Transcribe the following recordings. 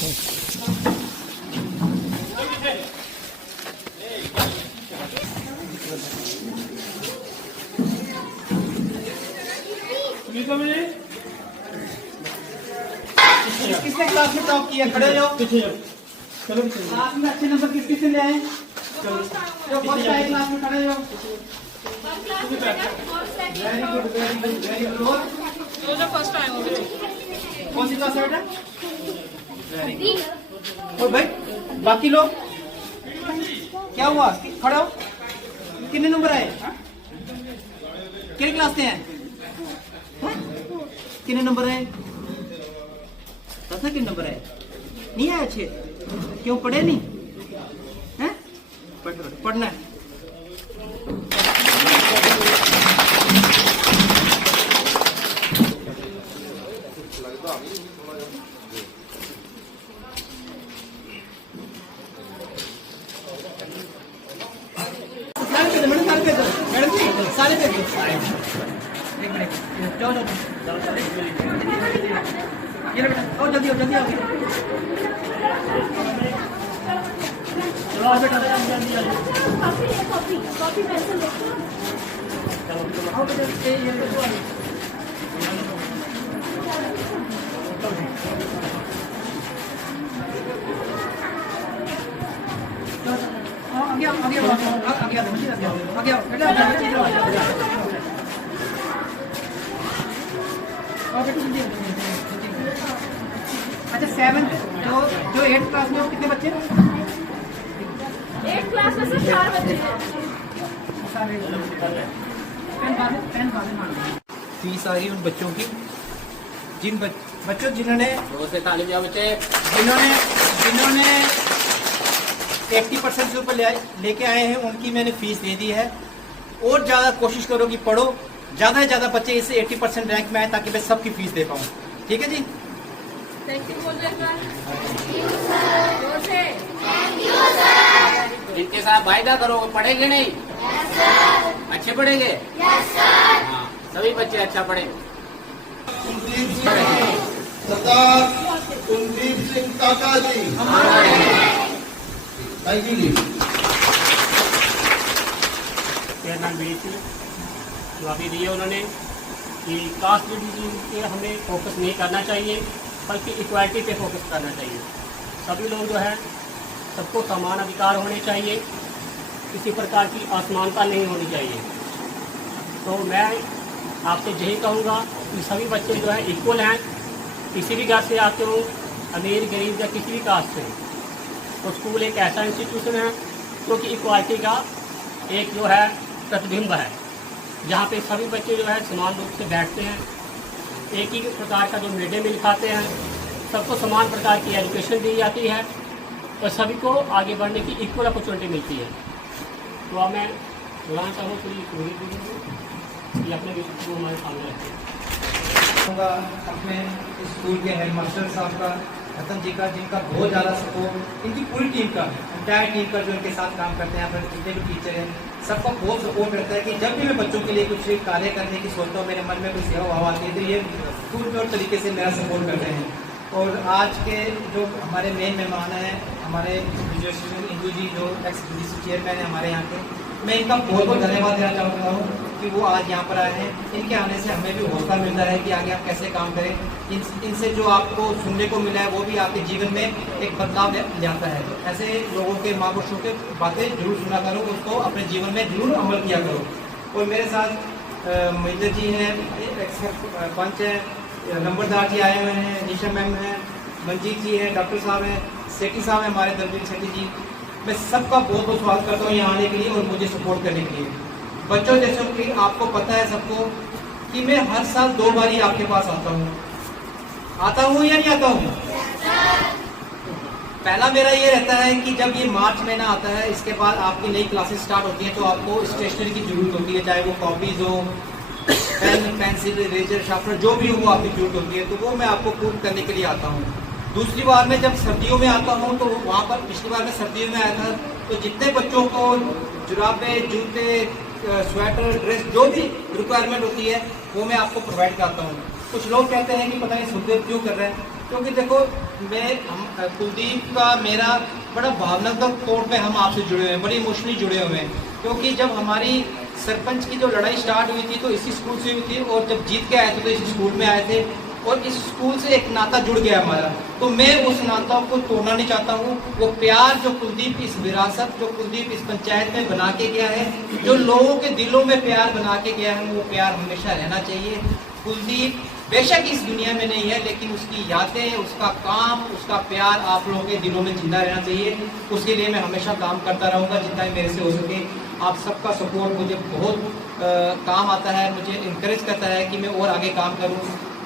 किसने क्लास में टॉप किया? खड़े हो। चलो क्लास में अच्छे नंबर किस किसने ले आए? जो फर्स्ट आए क्लास में खड़े हो। Very good very good very good. जो फर्स्ट आए होंगे। कौन सी क्लास है बेटा? Very good. और भाई बाकी लोग क्या हुआ? खड़े हो। कितने नंबर आए? कितने क्लास से हैं? कितने नंबर आए? कितने नंबर आए? नहीं आए अच्छे? क्यों पढ़े नहीं? हैं? पढ़ना है। मैडम जी सारे दे दो। एक मिनट जाओ जाओ ये बेटा आओ जल्दी आओ जल्दी आओ। चलो आओ बेटा जल्दी आओ। कॉपी पेंसिल आओ बेटा ये आगे आओ आगे आओ आगे आओ आगे आओ बेटा अच्छा 7th जो 8th क्लास में हो कितने बच्चे? 8 क्लास में सिर्फ 4 बच्चे हैं। फीस आ रही उन बच्चों की जिन बच्चों जिन्होंने 80% से ऊपर लेके आए हैं उनकी मैंने फीस दे दी है। और ज्यादा कोशिश करो कि पढ़ो, ज्यादा से ज्यादा बच्चे इसे 80% रैंक में आए ताकि मैं सबकी फीस दे पाऊँ। ठीक है जी। थैंक यू बोल रहे इनके साथ वायदा करो पढ़ेंगे नहीं? अच्छे पढ़ेंगे? हाँ सभी बच्चे अच्छा पढ़े। सरदार Kuldeep Singh Kaka ji thank you ji. Chairman BDC जवाबी दी है उन्होंने कि कास्ट रिलीजन पे हमें फोकस नहीं करना चाहिए बल्कि इक्वालिटी पे फोकस करना चाहिए। सभी लोग जो है सबको समान अधिकार होने चाहिए, किसी प्रकार की असमानता नहीं होनी चाहिए। तो मैं आपसे यही कहूँगा कि सभी बच्चे जो है इक्वल हैं, किसी भी घर से आते हो, अमीर गरीब या किसी भी कास्ट से। तो स्कूल एक ऐसा इंस्टीट्यूशन है क्योंकि इक्वालिटी का एक जो है प्रतिबिंब है, जहाँ पे सभी बच्चे जो है समान रूप से बैठते हैं, एक ही प्रकार का जो मिड डे मील खाते हैं, सबको समान प्रकार की एजुकेशन दी जाती है और सभी को आगे बढ़ने की इक्वल अपॉर्चुनिटी मिलती है। तो अब मैं बुलाना चाहूँ पूरी ये अपने विषय को हमारे सामने रखते हैं। अपने स्कूल के हेडमास्टर साहब का, रतन जी का, जिनका बहुत ज़्यादा सपोर्ट, इनकी पूरी टीम का, एंटायर टीम का जो इनके साथ काम करते हैं, यहाँ पर जितने भी टीचर हैं सबका बहुत सपोर्ट रहता है कि जब भी मैं बच्चों के लिए कुछ कार्य करने की सोचता हूँ, मेरे मन में कोई सेवा भाव आती है तो ये पूरी तौर तरीके से मेरा सपोर्ट करते हैं। और आज के जो हमारे मेन मेहमान हैं, हमारे इंदू जी जो एक्स बीडीसी चेयरमैन है हमारे यहाँ के, मैं इनका बहुत बहुत धन्यवाद देना चाहता हूँ कि वो आज यहाँ पर आए हैं। इनके आने से हमें भी हौसला मिलता है कि आगे आप कैसे काम करें। इनसे जो आपको सुनने को मिला है वो भी आपके जीवन में एक बदलाव लाता है। ऐसे लोगों के महापुरुषों के बातें जरूर सुना करो, उसको अपने जीवन में जरूर अमल किया करो। और मेरे साथ महेंद्र जी हैं, पंच हैं, नंबरदार जी आए हुए हैं, निशा मैम हैं, मंजीत जी हैं, डॉक्टर साहब हैं, सेठी साहब हैं हमारे दलवीर सेठी जी। मैं सबका बहुत बहुत स्वागत करता हूँ यहाँ आने के लिए और मुझे सपोर्ट करने के लिए। बच्चों जैसे कि आपको पता है सबको कि मैं हर साल 2 बार ही आपके पास आता हूँ या नहीं आता हूँ? पहला मेरा ये रहता है कि जब ये मार्च महीना आता है, इसके बाद आपकी नई क्लासेस स्टार्ट होती हैं तो आपको स्टेशनरी की जरूरत होती है, चाहे वो कॉपीज हो, पेन, पेंसिल, इरेजर, शार्पनर, जो भी हो वो आपकी जरूरत होती है, तो वो मैं आपको पूर्ण करने के लिए आता हूँ। दूसरी बार मैं जब सर्दियों में आता हूँ तो वहाँ पर पिछली बार मैं सर्दियों में आया था तो जितने बच्चों को जुराबे, जूते, स्वेटर, ड्रेस जो भी रिक्वायरमेंट होती है वो मैं आपको प्रोवाइड करता हूँ। कुछ लोग कहते हैं कि पता नहीं सुनते क्यों कर रहे हैं, क्योंकि देखो कुलदीप का मेरा बड़ा भावनात्मक तौर पे हम आपसे जुड़े हुए हैं, बड़ी इमोशनली जुड़े हुए हैं। क्योंकि जब हमारी सरपंच की जो लड़ाई स्टार्ट हुई थी तो इसी स्कूल से हुई थी, और जब जीत के आए थे तो इसी स्कूल में आए थे, और इस स्कूल से एक नाता जुड़ गया हमारा। तो मैं उस नाता को तोड़ना नहीं चाहता हूँ। वो प्यार जो कुलदीप, इस विरासत जो कुलदीप इस पंचायत में बना के गया है, जो लोगों के दिलों में प्यार बना के गया है, वो प्यार हमेशा रहना चाहिए। कुलदीप बेशक इस दुनिया में नहीं है, लेकिन उसकी यादें, उसका काम, उसका प्यार आप लोगों के दिलों में जिंदा रहना चाहिए। उसके लिए मैं हमेशा काम करता रहूँगा जितना ही मेरे से हो सके। आप सबका सपोर्ट मुझे बहुत काम आता है, मुझे इंकरेज करता है कि मैं और आगे काम करूँ।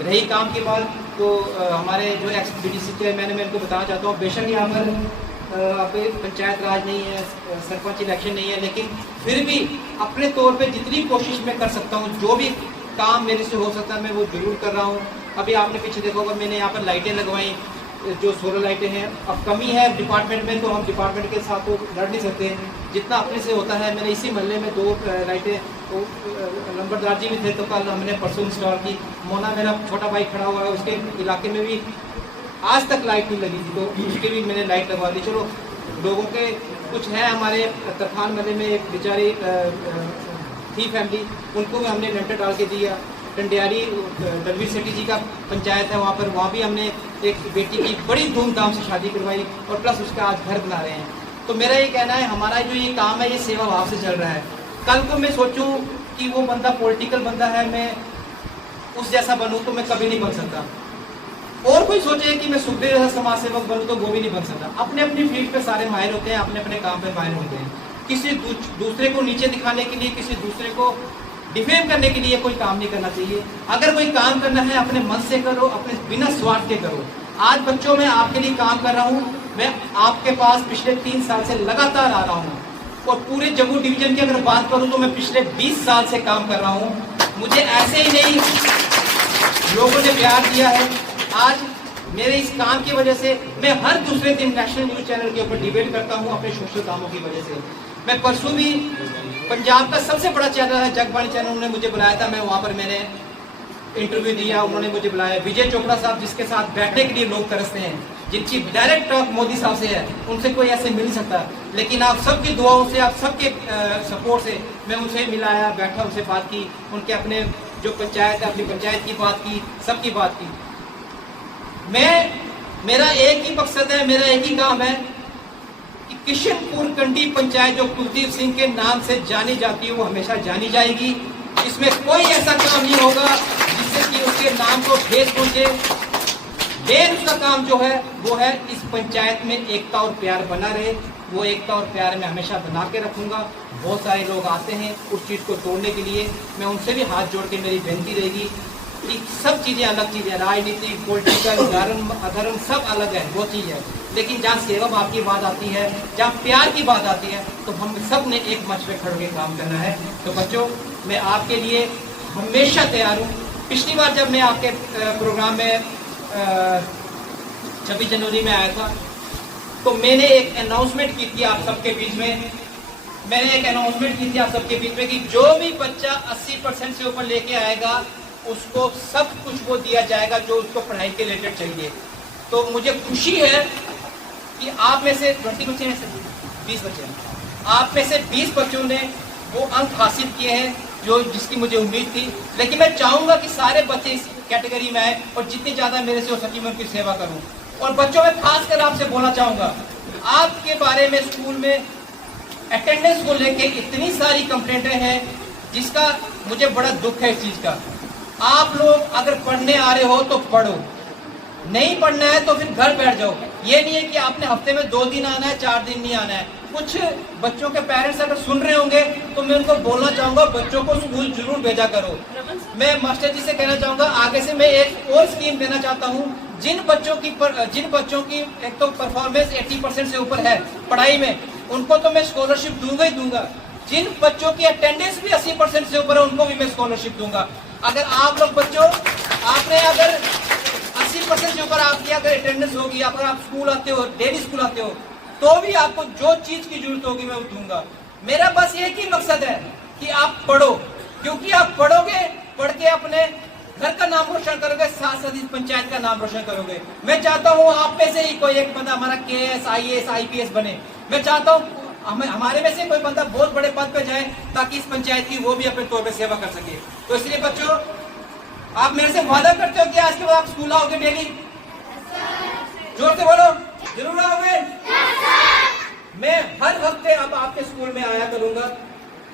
रही काम की बात, तो हमारे जो एक्स BDC चेयरमैन है, मैं उनको बताना चाहता हूँ, बेशक यहाँ पर अब पंचायत राज नहीं है, सरपंच इलेक्शन नहीं है, लेकिन फिर भी अपने तौर पे जितनी कोशिश मैं कर सकता हूँ, जो भी काम मेरे से हो सकता है मैं वो जरूर कर रहा हूँ। अभी आपने पीछे देखा होगा, मैंने यहाँ पर लाइटें लगवाई, जो सोलर लाइटें हैं। अब कमी है डिपार्टमेंट में, तो हम डिपार्टमेंट के साथ तो लड़ नहीं सकते, जितना अपने से होता है। मैंने इसी मोहल्ले में 2 लाइटें, तो नंबरदार जी भी थे, तो कल हमने परसों इंस्टॉल की। मोना मेरा छोटा भाई खड़ा हुआ है, उसके इलाके में भी आज तक लाइट नहीं लगी थी, तो उसके भी मैंने लाइट लगवा दी। चलो, लोगों के कुछ है हमारे तरखान मोहल्ले में एक बेचारी थी फैमिली, उनको भी हमने लेंटर डाल के दिया। टंडियारी दलवीर सेठी जी का पंचायत है, वहाँ भी हमने एक बेटी की बड़ी धूमधाम से शादी करवाई, और प्लस उसका आज घर बना रहे हैं। तो मेरा ये कहना है, हमारा जो ये काम है ये सेवा भाव से चल रहा है। कल को मैं सोचूं कि वो बंदा पॉलिटिकल बंदा है, मैं उस जैसा बनूं, तो मैं कभी नहीं बन सकता। और कोई सोचे कि मैं सुखदेव जैसा समाज सेवक बनूं, तो वो भी नहीं बन सकता। अपने अपनी फील्ड पे सारे माहिर होते हैं, अपने अपने काम पे माहिर होते हैं। किसी दूसरे को नीचे दिखाने के लिए, किसी दूसरे को डिफेम करने के लिए कोई काम नहीं करना चाहिए। अगर कोई काम करना है, अपने मन से करो, अपने बिना स्वार्थ के करो। आज बच्चों में आपके लिए काम कर रहा हूँ, मैं आपके पास पिछले 3 साल से लगातार आ रहा हूँ, और पूरे जम्मू डिवीजन की अगर बात करूँ तो मैं पिछले 20 साल से काम कर रहा हूँ। मुझे ऐसे ही नहीं लोगों ने प्यार दिया है। आज मेरे इस काम की वजह से मैं हर दूसरे दिन नेशनल न्यूज चैनल के ऊपर डिबेट करता हूँ, अपने सोशल कामों की वजह से। मैं परसों भी पंजाब का सबसे बड़ा चैनल है जगबानी चैनल, उन्होंने मुझे बुलाया था, मैं वहाँ पर मैंने इंटरव्यू दिया, उन्होंने मुझे बुलाया। विजय चोपड़ा साहब, जिसके साथ बैठने के लिए लोग तरसते हैं, जिनकी डायरेक्ट टॉक मोदी साहब से है, उनसे कोई ऐसे मिल सकता। लेकिन आप सबकी दुआओं से, आप सबके सपोर्ट से मैं उनसे मिलाया, बैठा, उनसे बात की, उनके अपने जो पंचायत है, अपनी पंचायत की बात की, सबकी बात की। मेरा एक ही मकसद है, मेरा एक ही काम है कि किशनपुर कंडी पंचायत जो कुलदीप सिंह के नाम से जानी जाती है, वो हमेशा जानी जाएगी। इसमें कोई ऐसा काम नहीं होगा जिससे कि उसके नाम को ठेस पहुंचे। मेन उसका काम जो है वो है इस पंचायत में एकता और प्यार बना रहे। वो एकता और प्यार मैं हमेशा बना के रखूंगा। बहुत सारे लोग आते हैं उस चीज़ को तोड़ने के लिए, मैं उनसे भी हाथ जोड़ के मेरी विनती रहेगी कि सब चीज़ें अलग चीज़ें, राजनीति, पॉलिटिकल, धर्म अधर्म सब अलग है, वो चीज़ है। लेकिन जहाँ सेवा भाव की बात आती है, जहाँ प्यार की बात आती है, तो हम सब ने एक मंच पे खड़े होकर काम करना है। तो बच्चों, मैं आपके लिए हमेशा तैयार हूँ। पिछली बार जब मैं आपके प्रोग्राम में 26 जनवरी में आया था, तो मैंने एक अनाउंसमेंट की थी आप सबके बीच में। मैंने एक अनाउंसमेंट की थी आप सबके बीच में कि जो भी बच्चा 80% से ऊपर लेके आएगा, उसको सब कुछ वो दिया जाएगा जो उसको पढ़ाई के रिलेटेड चाहिए। तो मुझे खुशी है कि आप में से 20 बच्चे हैं, 20 बच्चे हैं, आप में से 20 बच्चों ने वो अंक हासिल किए हैं जो जिसकी मुझे उम्मीद थी। लेकिन मैं चाहूँगा कि सारे बच्चे इस कैटेगरी में आए और जितनी ज़्यादा मेरे से हो सके मैं उनकी सेवा करूँ। और बच्चों में खासकर आपसे बोलना चाहूँगा, आपके बारे में स्कूल में अटेंडेंस को लेके इतनी सारी कंप्लेंटें हैं जिसका मुझे बड़ा दुख है इस चीज़ का। आप लोग अगर पढ़ने आ रहे हो तो पढ़ो, नहीं पढ़ना है तो फिर घर बैठ जाओ। ये नहीं है कि आपने हफ्ते में 2 दिन आना है, 4 दिन नहीं आना है। कुछ बच्चों के पेरेंट्स अगर सुन रहे होंगे तो मैं उनको बोलना चाहूँगा, बच्चों को स्कूल जरूर भेजा करो। मैं मास्टर जी से कहना चाहूँगा, आगे से मैं एक और स्कीम देना चाहता हूँ। जिन बच्चों की एक तो परफॉर्मेंस 80% से ऊपर है पढ़ाई में, उनको तो मैं स्कॉलरशिप दूंगा ही दूंगा। जिन बच्चों की अटेंडेंस भी 80% से ऊपर है, उनको भी मैं स्कॉलरशिप दूंगा। अगर आप लोग बच्चों, आपने अगर 80% से ऊपर आपकी अगर अटेंडेंस होगी, अगर आप स्कूल आते हो, डेली स्कूल आते हो, तो भी आपको जो चीज की जरूरत होगी मैं वो दूंगा। मेरा बस एक ही मकसद है कि आप पढ़ो, क्योंकि आप पढ़ोगे, पढ़ के अपने घर का नाम रोशन करोगे, साथ साथ इस पंचायत का नाम रोशन करोगे। मैं चाहता हूँ आप में से ही कोई एक बंदा हमारा KS, IAS, IPS बने। मैं चाहता हूँ हमारे में से कोई बंदा बहुत बड़े पद पे जाए ताकि इस पंचायत की वो भी अपने तौर पे सेवा कर सके। तो इसलिए बच्चों, आप मेरे से वादा करते हो कि आज के बाद आप स्कूल आओगे डेली? जोर से बोलो, जरूर आओगे? मैं हर हफ्ते अब आपके स्कूल में आया करूंगा,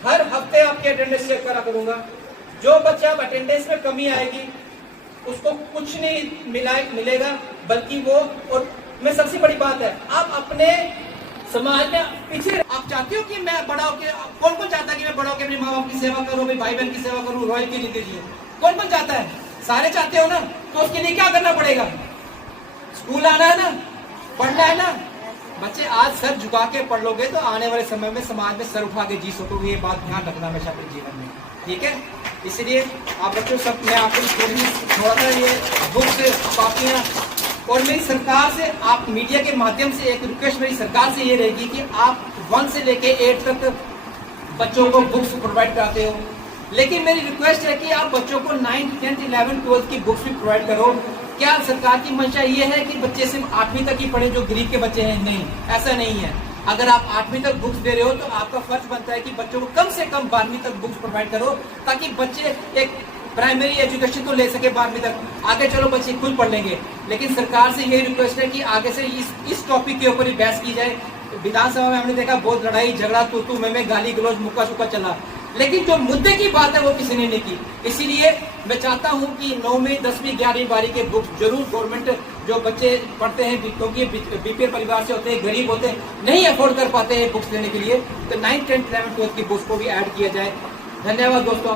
हर हफ्ते आपकी अटेंडेंस चेक करा करूंगा। जो बच्चा अब अटेंडेंस में कमी आएगी उसको कुछ नहीं मिलेगा, बल्कि वो, और मैं सबसे बड़ी बात है, आप अपने समाज में पीछे, आप चाहते हो कि मैं बड़ा होकर, कौन कौन चाहता है कि मैं बड़ा होकर अपने माँ बाप की सेवा करूं, अपने भाई बहन की सेवा करूं, रॉयल की जिंदगी जियो? कौन कौन चाहता है? सारे चाहते हो ना? तो उसके लिए क्या करना पड़ेगा? स्कूल आना है ना, पढ़ना है ना। बच्चे आज सर झुका के पढ़ लोगे तो आने वाले समय में समाज में सर उठा के जी सकोगे। ये बात ध्यान रखना हमेशा अपने जीवन में, ठीक है? इसलिए आप बच्चों सब, मैं आपको थोड़ा सा ये बुक्स, कॉपियाँ, और मेरी सरकार से, आप मीडिया के माध्यम से एक रिक्वेस्ट मेरी सरकार से ये रहेगी कि आप 1 से लेके 8 तक बच्चों को बुक्स प्रोवाइड कराते हो, लेकिन मेरी रिक्वेस्ट है कि आप बच्चों को 9th, 10th, 11th, 12th की बुक्स भी प्रोवाइड करो। क्या सरकार की मंशा ये है कि बच्चे सिर्फ 8वीं तक ही पढ़े जो गरीब के बच्चे हैं? नहीं, ऐसा नहीं है। अगर आप 8वीं तक बुक्स दे रहे हो तो आपका फर्ज बनता है कि बच्चों को कम से कम 12वीं तक बुक्स प्रोवाइड करो, ताकि बच्चे एक प्राइमरी एजुकेशन तो ले सके 12वीं तक। आगे चलो बच्चे खुद पढ़ लेंगे, लेकिन सरकार से यही रिक्वेस्ट है कि आगे से इस टॉपिक के ऊपर ही बहस की जाए। विधानसभा में हमने देखा बहुत लड़ाई झगड़ा, तू मैं गाली गलौज, मुक्का सुक्का चला, लेकिन जो मुद्दे की बात है वो किसी ने नहीं की। इसीलिए मैं चाहता हूं कि 9वीं, 10वीं, 11वीं बारी के बुक्स जरूर गवर्नमेंट, जो बच्चे पढ़ते हैं क्योंकि बीपीएल परिवार से होते हैं, गरीब होते हैं, नहीं अफोर्ड कर पाते हैं बुक्स लेने के लिए, तो 9th, 10th, 11th, 12th की बुक्स को भी ऐड किया जाए। धन्यवाद दोस्तों।